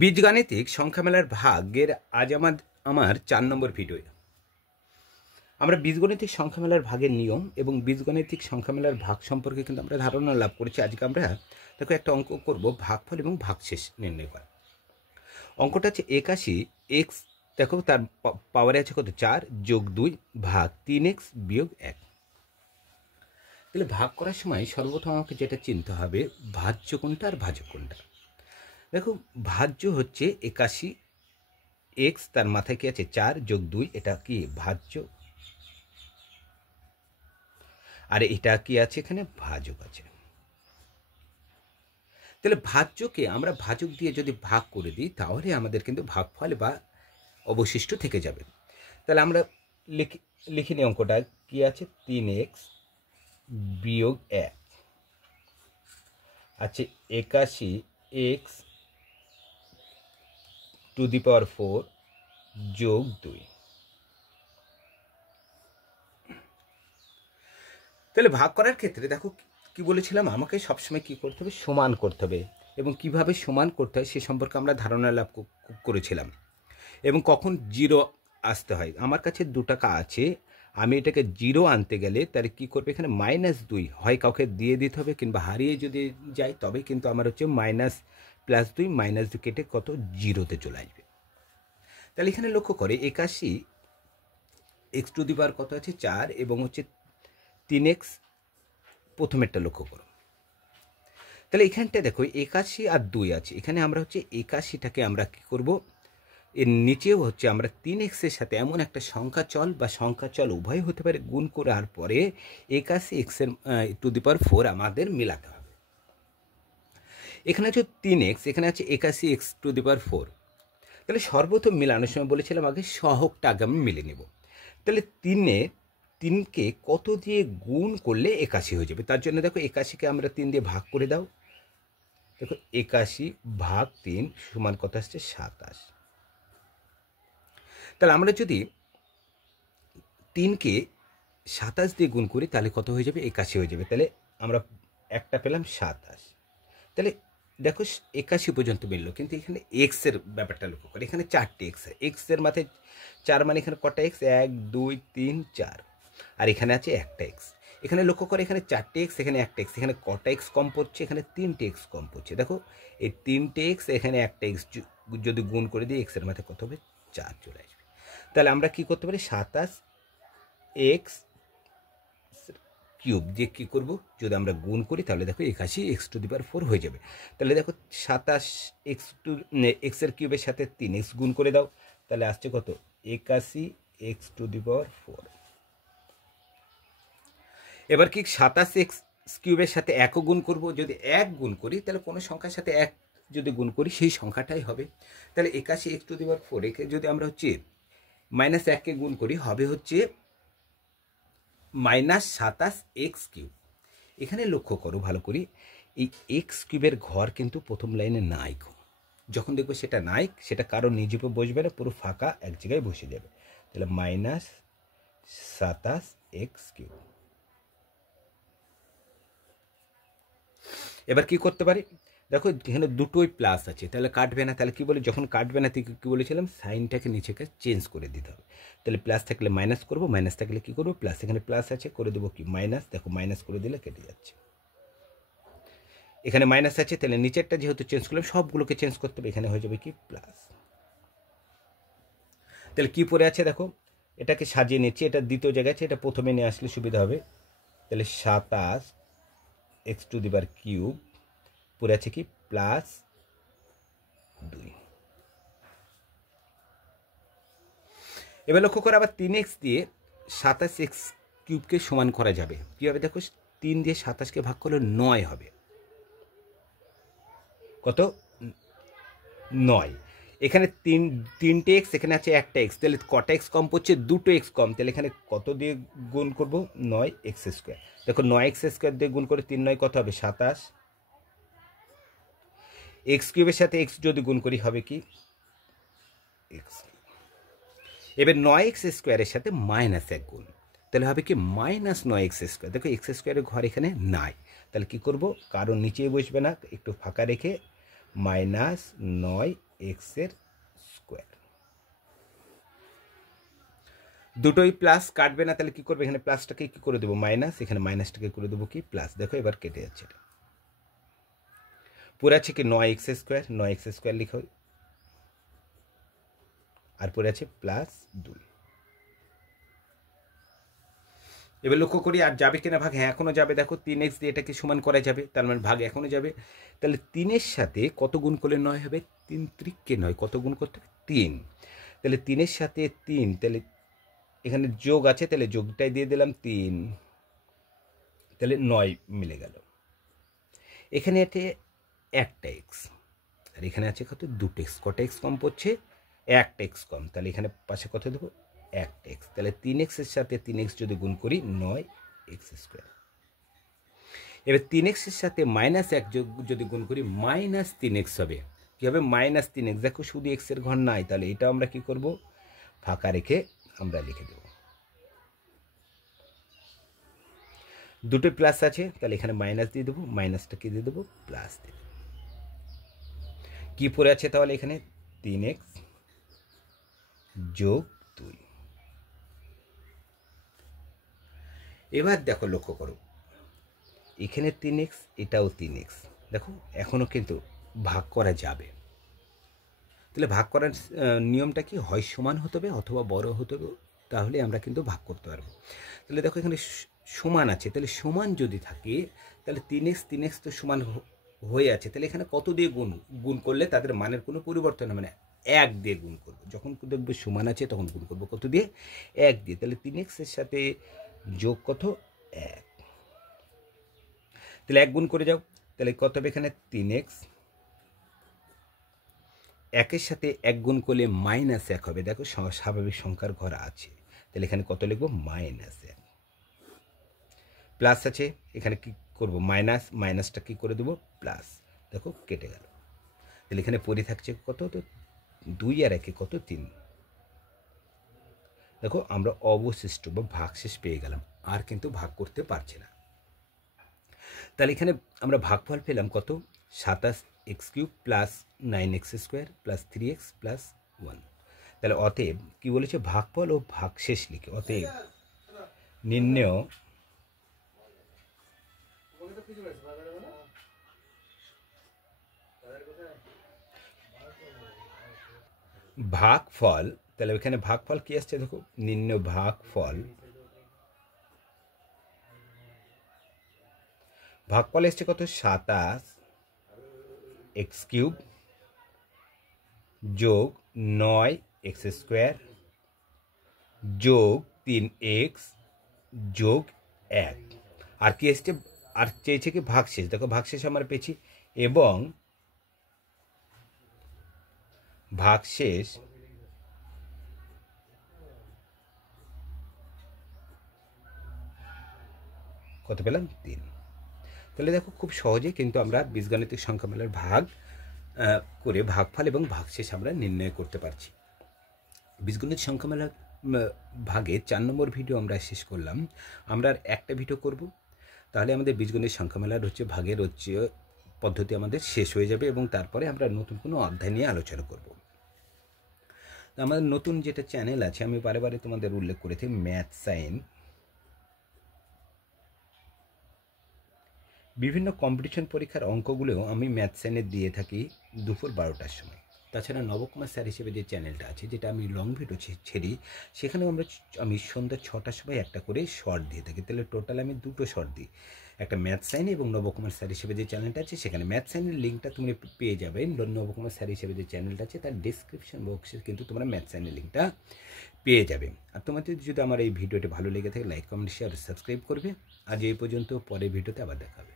বীজগাণিতিক সংখ্যা মেলার ভাগের আজ আমার 4 নম্বর ভিডিও। আমরা বীজগণিতিক সংখ্যা মেলার ভাগের নিয়ম এবং বীজগণিতিক সংখ্যা মেলার ভাগ সম্পর্কে কিন্তু আমরা ধারণা লাভ করেছি। আজকে আমরা দেখো একটা অঙ্ক করব, ভাগফল এবং ভাগশেষ নির্ণয় করা। অঙ্কটা হচ্ছে 81 এক্স, দেখো তার পাওয়ারে আছে কত 4 যোগ 2 ভাগ 3x বিয়োগ 1। তাহলে ভাগ করার সময় সর্বপ্রথম আমাকে যেটা চিনতে হবে ভাজ্য কোনটা আর ভাজক কোনটা। দেখো ভাজ্য হচ্ছে 81 এক্স, তার মাথায় কি আছে 4 যোগ 2, এটা কি ভাজ্য, আর এটা কি আছে এখানে ভাজক আছে। তাহলে ভাজ্যকে আমরা ভাজক দিয়ে যদি ভাগ করে দিই তাহলে আমাদের কিন্তু ভাগফল বা অবশিষ্ট থেকে যাবে। তাহলে আমরা লিখি নিই অঙ্কটা কি আছে 3x বিয়োগ 1 আছে 81x টু দি পাওয়ার 4 যোগ 2। তাহলে ভাগ করার ক্ষেত্রে দেখো কি বলেছিলাম, আমাকে সবসময় কি করতে হবে, সমান করতে হবে, এবং কিভাবে সমান করতে হয় সে সম্পর্কে আমরা ধারণা লাভ করেছিলাম। এবং কখন জিরো আসতে হয়, আমার কাছে 2 টাকা আছে, আমি এটাকে জিরো আনতে গেলে তাহলে কী করবে, এখানে -2 হয় কাউকে দিয়ে দিতে হবে, কিংবা হারিয়ে যদি যাই তবে কিন্তু আমার হচ্ছে -+2 -2 কেটে কত জিরোতে চলে আসবে। তাহলে এখানে লক্ষ্য করে 81 এক্স টু দি পাওয়ার কত আছে 4 এবং হচ্ছে 3x, প্রথমেরটা লক্ষ্য করো। তাহলে এখানটা দেখো 81 আর 2 আছে, এখানে আমরা হচ্ছে 81টাকে আমরা কী করব, এর নিচেও হচ্ছে আমরা 3x এর সাথে এমন একটা সংখ্যা চল বা সংখ্যা চল উভয় হতে পারে গুণ করার পরে 81x এর টু দি পাওয়ার 4 আমাদের মেলাতে হবে। এখানে আছে 3x, এখানে আছে 81x টু দি পাওয়ার 4। তাহলে সর্বপ্রথম মেলানোর সময় বলেছিলাম আগে সহগটা আগে আমি মিলে নেব। তাহলে 3কে কত দিয়ে গুণ করলে 81 হয়ে যাবে, তার জন্য দেখো 81কে আমরা 3 দিয়ে ভাগ করে দাও। দেখো 81 ভাগ 3 সমান কত আসছে 27। তাহলে আমরা যদি 3কে 27 দিয়ে গুণ করি তাহলে কত হয়ে যাবে 81 হয়ে যাবে। তাহলে আমরা একটা পেলাম 27। তাহলে দেখো 81 পর্যন্ত মিলল, কিন্তু এখানে এক্সের ব্যাপারটা লক্ষ্য করে, এখানে 4টে এক্স, এক্সের মাথায় 4 মানে এখানে কটা এক্স 1 2 3 4, আর এখানে আছে একটা এক্স। এখানে লক্ষ্য করে এখানে 4টে এক্স, এখানে একটা এক্স, এখানে কটা এক্স কম পড়ছে, এখানে 3টে এক্স কম পড়ছে। দেখো এই 3টে এক্স, এখানে একটা এক্স যদি গুণ করে দিই এক্সের মাথায় কত হবে 4 চলে আসবে। তাহলে আমরা কি করতে পারি 27x কিউব দিয়ে কী করবো, যদি আমরা গুণ করি তাহলে দেখো 81x টু দি পাওয়ার 4 হয়ে যাবে। তাহলে দেখো 27x এর কিউবের সাথে 3x গুণ করে দাও, তাহলে আসছে কত 81x টু দি পাওয়ার 4। এবার কি 27x কিউবের সাথে 1ও গুণ করব, যদি 1 গুণ করি তাহলে কোনো সংখ্যার সাথে 1 যদি গুণ করি সেই সংখ্যাটাই হবে। তাহলে 81x টু দি পাওয়ার 4 একে যদি আমরা হচ্ছে -1কে গুণ করি হবে হচ্ছে -27x কিউব। এখানে লক্ষ্য করো ভালো করে, এই এক্স কিউবের ঘর কিন্তু প্রথম লাইনে নাই, যখন দেখবো সেটা নাই, সেটা কারো নিজে বসবে না, পুরো ফাঁকা এক জায়গায় বসে যাবে। তাহলে -27x কিউব। এবার কি করতে পারি, দেখো এখানে দুটোই প্লাস আছে, তাহলে কাটবে না, তাহলে কি বলে যখন কাটবে না কী বলেছিলাম সাইনটাকে নিচেকে চেঞ্জ করে দিতে হবে। তাহলে প্লাস থাকলে মাইনাস করবো, মাইনাস থাকলে কী করবো প্লাস, এখানে প্লাস আছে করে দেবো কি মাইনাস, দেখো মাইনাস করে দিলে কেটে যাচ্ছে। এখানে মাইনাস আছে, তাহলে নিচেরটা যেহেতু চেঞ্জ করলাম সবগুলোকে চেঞ্জ করতে হবে, এখানে হয়ে যাবে কি প্লাস। তাহলে কি পড়ে আছে দেখো, এটাকে সাজিয়ে নিচ্ছি, এটা দ্বিতীয় জায়গায় আছে, এটা প্রথমে নিয়ে আসলে সুবিধা হবে। তাহলে 27x to the power cube পড়ে আছে কি +2। এবার লক্ষ্য করে আবার 3x দিয়ে 27x কিউবকে সমান করা যাবে, কীভাবে দেখো 3 দিয়ে 27কে ভাগ করলে 9 হবে, কত 9। এখানে 3টে এক্স, এখানে আছে একটা এক্স, তাহলে কটা এক্স কম পড়ছে 2টো এক্স কম, তাহলে এখানে কত দিয়ে গুণ করবো 9x²। দেখো 9x² দিয়ে গুণ করে 3 9 কত হবে 27, এক্স কিউবের সাথে এক্স যদি গুণ করি হবে কি এক্স। এবার 9x² সাথে -1 গুণ, তাহলে হবে কি -9x²। দেখো x² ঘর এখানে নাই, তাহলে কি করব, কারণ নিচে বসবে না, একটু ফাঁকা রেখে -9 এক্সের স্কোয়ার। দুটোই প্লাস কাটবে না, তাহলে কী করবে, এখানে প্লাসটাকে কী করে দেবো মাইনাস, এখানে মাইনাসটাকে করে দেবো কি প্লাস। দেখো এবার কেটে যাচ্ছে এটা। পরে আছে কি 9x² 9x² লিখো, আর পরে আছে +2। এবার লক্ষ্য করি আর যাবে কিনা ভাগ, হ্যাঁ এখনও যাবে। দেখো 3x দিয়ে এটাকে সমান করা যাবে, তার মানে ভাগ এখনও যাবে। তাহলে 3-এর সাথে কত গুণ করলে 9 হবে, 3 × 9 কত গুণ করতে হবে 3। তাহলে 3-এর সাথে 3, তাহলে এখানে যোগ আছে, তাহলে যোগটাই দিয়ে দিলাম 3, তাহলে 9 মিলে গেল। এখানে আছে একটা এক্স, আর এখানে আছে কত 2x। কটা এক্স কম পড়ছে, একটা এক্স কম, তাহলে এখানে পাশে কত দেবো, একটা এক্স। তাহলে 3x এর সাথে 3x যদি গুণ করি 9x²। এবার 3x এর সাথে -1 যদি গুণ করি -3x হবে। কী হবে, -3x। দেখো শুধু x এর ঘর নাই, তাহলে এটা আমরা কি করব, ফাঁকা রেখে আমরা লিখে দেব। দুটো প্লাস আছে, তাহলে এখানে মাইনাস দিয়ে দেবো, মাইনাসটা কি দিয়ে দেবো, প্লাস দিয়ে দেবো। কী পড়ে আছে তাহলে এখানে 3x + 2। এবার দেখো লক্ষ্য করো, এখানে 3x, এটাও 3x। দেখো এখনও কিন্তু ভাগ করা যাবে। তাহলে ভাগ করার নিয়মটা কি, হয় সমান হতে হবে অথবা বড় হতে হবে, তাহলে আমরা কিন্তু ভাগ করতে পারবো। তাহলে দেখো এখানে সমান আছে, তাহলে সমান যদি থাকে তাহলে 3x তো সমান হয়ে আছে, তাহলে এখানে কত দিয়ে গুণ করলে তাদের মানের কোনো পরিবর্তন হবে না, 1 দিয়ে গুণ করবো। যখন দেখবো সমান আছে তখন গুণ করবো কত দিয়ে, 1 দিয়ে। তাহলে 3x এর সাথে যোগ কত, 1। তাহলে 1 গুণ করে যাও, তাহলে কত হবে এখানে 3x। 1-এর সাথে 1 গুণ করলে -1 হবে। দেখো স্বাভাবিক সংখ্যার ঘর আছে, তাহলে এখানে কত লিখবো, -1। প্লাস আছে, এখানে কি করব, মাইনাসটা কি করে দেবো, প্লাস। দেখো কেটে গেল। তাহলে এখানে পড়ে থাকছে কত, তো 2 আর 1 কত 3। দেখো আমরা অবশিষ্ট বা ভাগশেষ পেয়ে গেলাম, আর কিন্তু ভাগ করতে পারছি না। তাহলে এখানে আমরা ভাগফল পেলাম কত, 27x³ + 9x² + 3x + 1। তাহলে অতএব কি বলেছে, ভাগফল ও ভাগশেষ লিখে অতএব নির্ণেয় ভাগফল। তাহলে এখানে ভাগফল কি আসছে, দেখো নির্ণেয় ভাগফল এসছে কত, 27x³ + 9x² + 3x + 1। আর কি এসছে, আর চেয়েছে কি ভাগশেষ। দেখো ভাগশেষ আমরা পেয়েছি, এবং ভাগশেষ কত পেলাম, 3। তাহলে দেখো খুব সহজে কিন্তু আমরা বীজগাণিতিক সংখ্যামালার ভাগ করে ভাগফল এবং ভাগশেষ আমরা নির্ণয় করতে পারছি। বীজগণিত সংখ্যামালার ভাগে 4 নম্বর ভিডিও আমরা শেষ করলাম। আমরা আর একটা ভিডিও করব, তাহলে আমাদের বীজগণিত সংখ্যামালার ভাগের পদ্ধতি আমাদের শেষ হয়ে যাবে, এবং তারপরে আমরা নতুন কোনো অধ্যায় নিয়ে আলোচনা করব। আমাদের নতুন যেটা চ্যানেল আছে, আমি বারে তোমাদের উল্লেখ করেছি, ম্যাথ সাইন। বিভিন্ন কম্পিটিশন পরীক্ষার অঙ্কগুলোও আমি ম্যাথ সাইনে দিয়ে থাকি দুপুর 12টার সময়। তাছাড়া নবকুমার স্যার হিসেবে যে চ্যানেলটা আছে, যেটা আমি লং ভিডিও ছেড়ি, সেখানেও আমি সন্ধ্যা 6টার সময় একটা করে শর্ট দিয়ে থাকি। তাহলে টোটাল আমি 2টো শর্ট দিই, একটা ম্যাথ সাইন এবং নবকুমার স্যার হিসেবে যে চ্যানেলটা আছে সেখানে। ম্যাথ সাইনের লিঙ্কটা তুমি পেয়ে যাবে, নবকুমার স্যার হিসেবে যে চ্যানেলটা আছে তার ডিসক্রিপশন বক্সে কিন্তু তোমরা ম্যাথ সাইনের লিঙ্কটা পেয়ে যাবে। আর তোমাদের যদি আমার এই ভিডিওটি ভালো লেগে থাকে, লাইক, কমেন্ট, শেয়ার, সাবস্ক্রাইব করবে। আজ এই পর্যন্ত, পরের ভিডিওতে আবার দেখা হবে।